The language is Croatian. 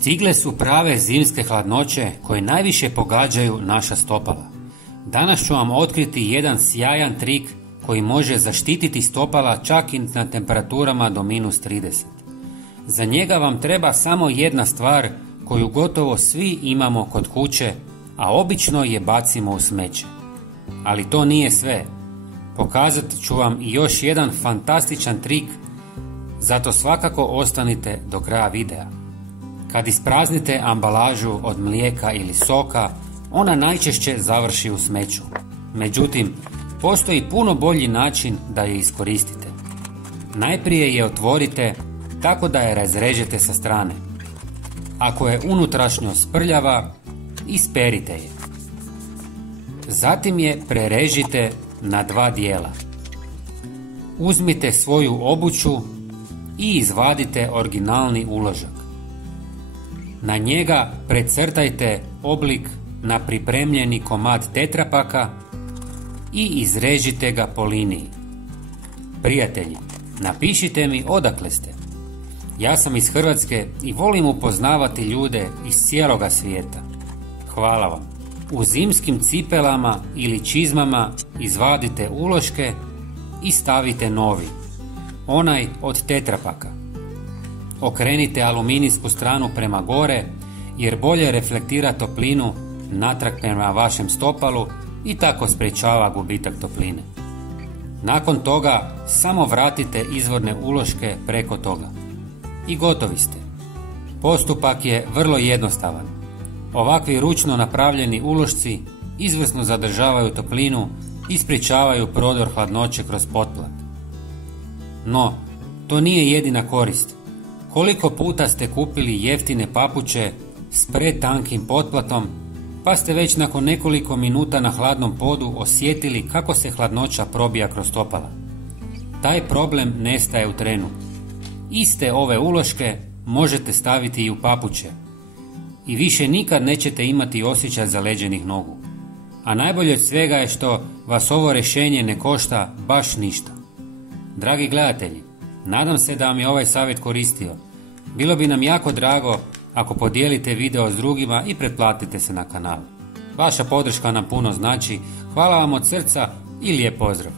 Stigle su prave zimske hladnoće koje najviše pogađaju naša stopala. Danas ću vam otkriti jedan sjajan trik koji može zaštititi stopala čak i na temperaturama do -30. Za njega vam treba samo jedna stvar koju gotovo svi imamo kod kuće, a obično je bacimo u smeće. Ali to nije sve. Pokazat ću vam i još jedan fantastičan trik, zato svakako ostanite do kraja videa. Kad ispraznite ambalažu od mlijeka ili soka, ona najčešće završi u smeću. Međutim, postoji puno bolji način da je iskoristite. Najprije je otvorite tako da je razrežete sa strane. Ako je unutrašnjost prljava, isperite je. Zatim je prerežite na 2 dijela. Uzmite svoju obuću i izvadite originalni uložak. Na njega precrtajte oblik na pripremljeni komad tetrapaka i izrežite ga po liniji. Prijatelji, napišite mi odakle ste. Ja sam iz Hrvatske i volim upoznavati ljude iz cijeloga svijeta. Hvala vam. U zimskim cipelama ili čizmama izvadite uloške i stavite novi, onaj od tetrapaka. Okrenite aluminijsku stranu prema gore jer bolje reflektira toplinu natrag prema vašem stopalu i tako sprječava gubitak topline. Nakon toga samo vratite izvorne uloške preko toga. I gotovi ste. Postupak je vrlo jednostavan. Ovakvi ručno napravljeni ulošci izvrsno zadržavaju toplinu i sprječavaju prodor hladnoće kroz potplat. No, to nije jedina korist. Koliko puta ste kupili jeftine papuče s pretankim potplatom, pa ste već nakon nekoliko minuta na hladnom podu osjetili kako se hladnoća probija kroz stopala. Taj problem nestaje u trenu. Iste ove uloške možete staviti i u papuče i više nikad nećete imati osjećaj zaleđenih nogu. A najbolje od svega je što vas ovo rješenje ne košta baš ništa. Dragi gledatelji, nadam se da vam je ovaj savjet koristio. Bilo bi nam jako drago ako podijelite video s drugima i pretplatite se na kanal. Vaša podrška nam puno znači. Hvala vam od srca i lijep pozdrav!